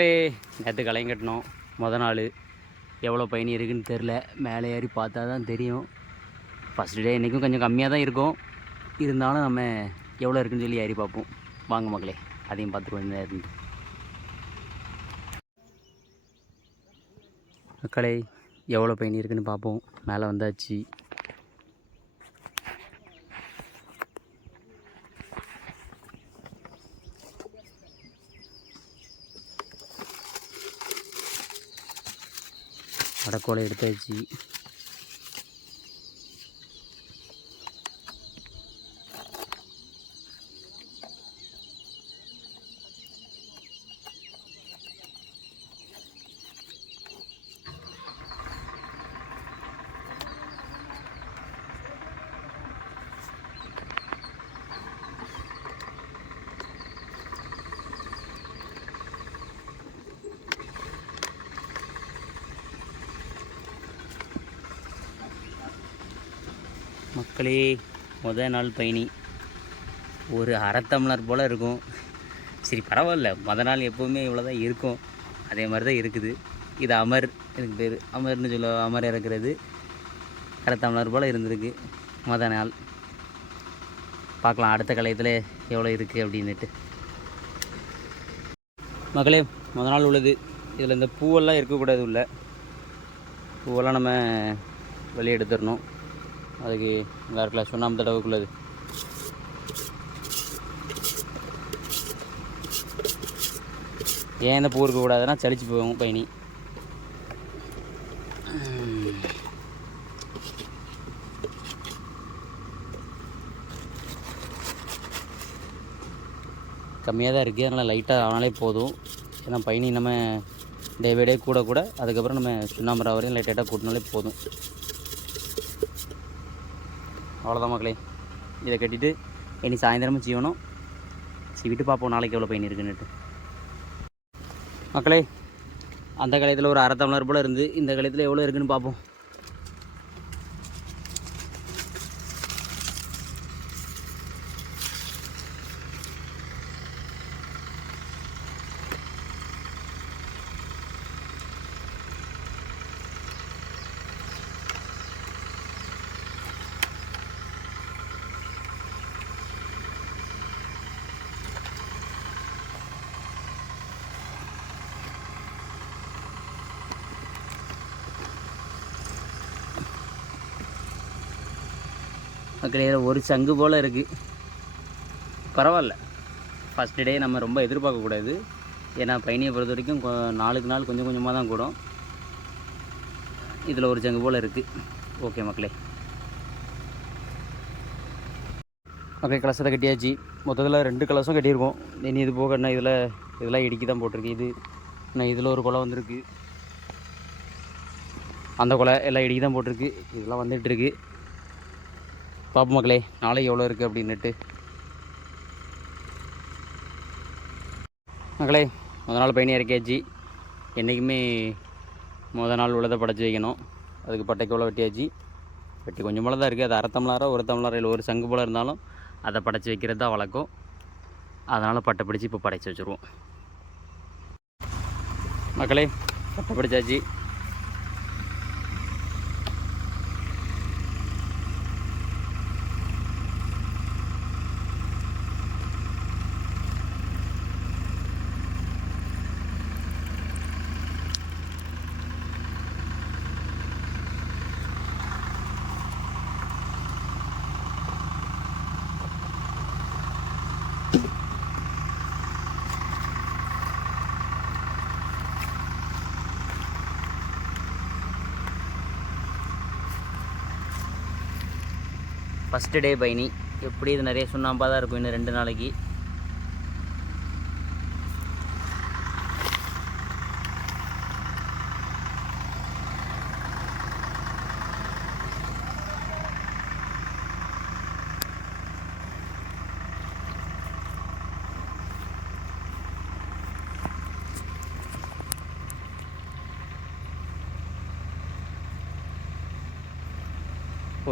நேற்று களையும் கட்டினோம். நாள் எவ்வளோ பயணி இருக்குதுன்னு தெரில. மேலே ஏறி பார்த்தா தான் தெரியும். ஃபஸ்ட்டு டே இன்றைக்கும் கொஞ்சம் கம்மியாக தான் இருக்கும். இருந்தாலும் நம்ம எவ்வளோ இருக்குதுன்னு சொல்லி ஏறி பார்ப்போம். வாங்க மக்களே, அதையும் பார்த்து கொஞ்சம் நேரம் இருந்து மக்களே எவ்வளோ பயணி இருக்குதுன்னு பார்ப்போம். மேலே வந்தாச்சு. அடக்கோலை எடுத்தாச்சு. மக்களே முதல் நாள் பயணி ஒரு அரை டம்ளர் போல் இருக்கும். சரி பரவாயில்ல, மொதல் நாள் எப்போவுமே இவ்வளோ தான் இருக்கும். அதே மாதிரி தான் இருக்குது. இது அமர், இதுக்கு பேர் அமர்னு சொல்ல. அமர் இறக்குறது அரை டம்ளர் போல் இருந்திருக்கு மொதல் நாள். பார்க்கலாம் அடுத்த கலையத்தில் எவ்வளோ இருக்குது அப்படின்னுட்டு. மக்களே முதல் நாள் உள்ளது. இதில் இந்த பூவெல்லாம் இருக்கக்கூடாது. உள்ள பூவெல்லாம் நம்ம வெளியே எடுத்துடணும். அதுக்கு வேறு கிளாஸ் சுண்ணாம்பு தடவுக்குள்ளது. ஏன் இந்த பூ இருக்கக்கூடாதுன்னா சளிச்சு போகும் பயணி. கம்மியாக தான் இருக்குது, அதனால் லைட்டாக ஆனாலே போதும். ஏன்னா பயணி நம்ம டே பை டே கூட கூட அதுக்கப்புறம் நம்ம சுண்ணாம்பு வரையும் லைட்டாக கூட்டினாலே போதும். அவ்வளோதான் மக்களே. இதை கட்டிட்டு இனி சாயந்தரமும் செய்யணும். சீவிட்டு பார்ப்போம் நாளைக்கு எவ்வளோ பயணி இருக்குன்னுட்டு. மக்களே அந்த கலையத்தில் ஒரு அரை டம்ளர் போல் இருந்து, இந்த கலையத்தில் எவ்வளோ இருக்குதுன்னு பார்ப்போம். மக்களே ஒரு சங்கு போல் இருக்குது. பரவாயில்ல, ஃபஸ்ட்டு டே நம்ம ரொம்ப எதிர்பார்க்கக்கூடாது. ஏன்னா பயணியை பொறுத்த வரைக்கும் நாளுக்கு நாள் கொஞ்சம் கொஞ்சமாக தான் கூடும். இதில் ஒரு சங்கு போல் இருக்குது. ஓகே மக்களே. மக்களே கலசத்தை கட்டியாச்சு. மொத்தத்தில் 2 கலசம் கட்டியிருக்கோம். இனி இது போக என்ன இதெல்லாம் இடுக்கி தான் போட்டிருக்கு. இன்னும் இதில் ஒரு குலை வந்திருக்கு. அந்த குலை எல்லாம் இடுக்கி தான் போட்டிருக்கு. இதெல்லாம் வந்துட்டுருக்கு. பார்ப்போம் மக்களே நாளைக்கு எவ்வளோ இருக்குது அப்படின்னுட்டு. மக்களே முதல் நாள் பயணி இறக்கியாச்சு. என்றைக்குமே முதல் நாள் உள்ளதை படைச்சி வைக்கணும். அதுக்கு பட்டைக்கு எவ்வளோ வெட்டியாச்சு. வெட்டி கொஞ்சம் போல தான் இருக்குது. அது அரை டம்ளரோ ஒரு டம்ளரோ இல்லை ஒரு சங்கு போல் இருந்தாலும் அதை படைச்சி வைக்கிறது தான் வழக்கம். அதனால் பட்டை பிடிச்சி இப்போ படைச்சி வச்சுருவோம். மக்களே பட்டை பிடிச்சாச்சு. ஃபஸ்ட்டு டே பயணி எப்படி இது நிறைய சுண்ணாம்பாக தான் இருக்கும். இன்னும் 2 நாளைக்கு.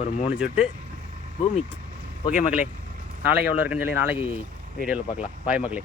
ஒரு 3 சொட்டு பூமிக்கு. ஓகே மக்களே, நாளைக்கு எவ்வளோ இருக்குன்னு சொல்லி நாளைக்கு வீடியோவில் பார்க்கலாம். பாய் மக்களே.